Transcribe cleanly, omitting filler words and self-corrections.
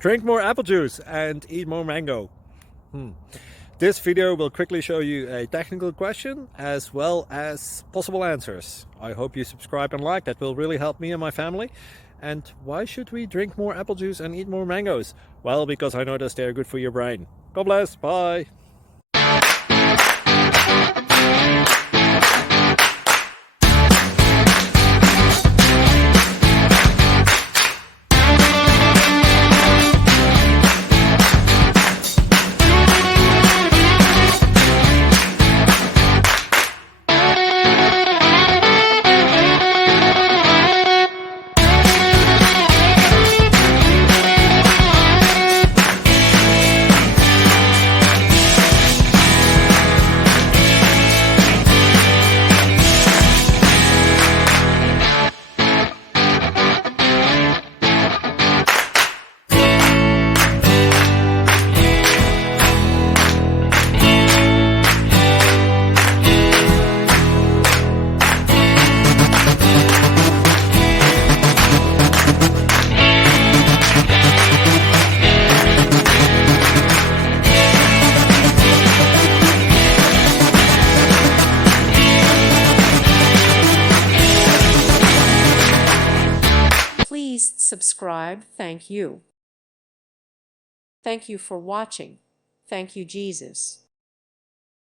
Drink more apple juice and eat more mango. This video will quickly show you a technical question as well as possible answers. I hope you subscribe and like, that will really help me and my family. And why should we drink more apple juice and eat more mangoes? Well, because I noticed they're good for your brain. God bless, bye! Please subscribe. Thank you. Thank you for watching. Thank you, Jesus.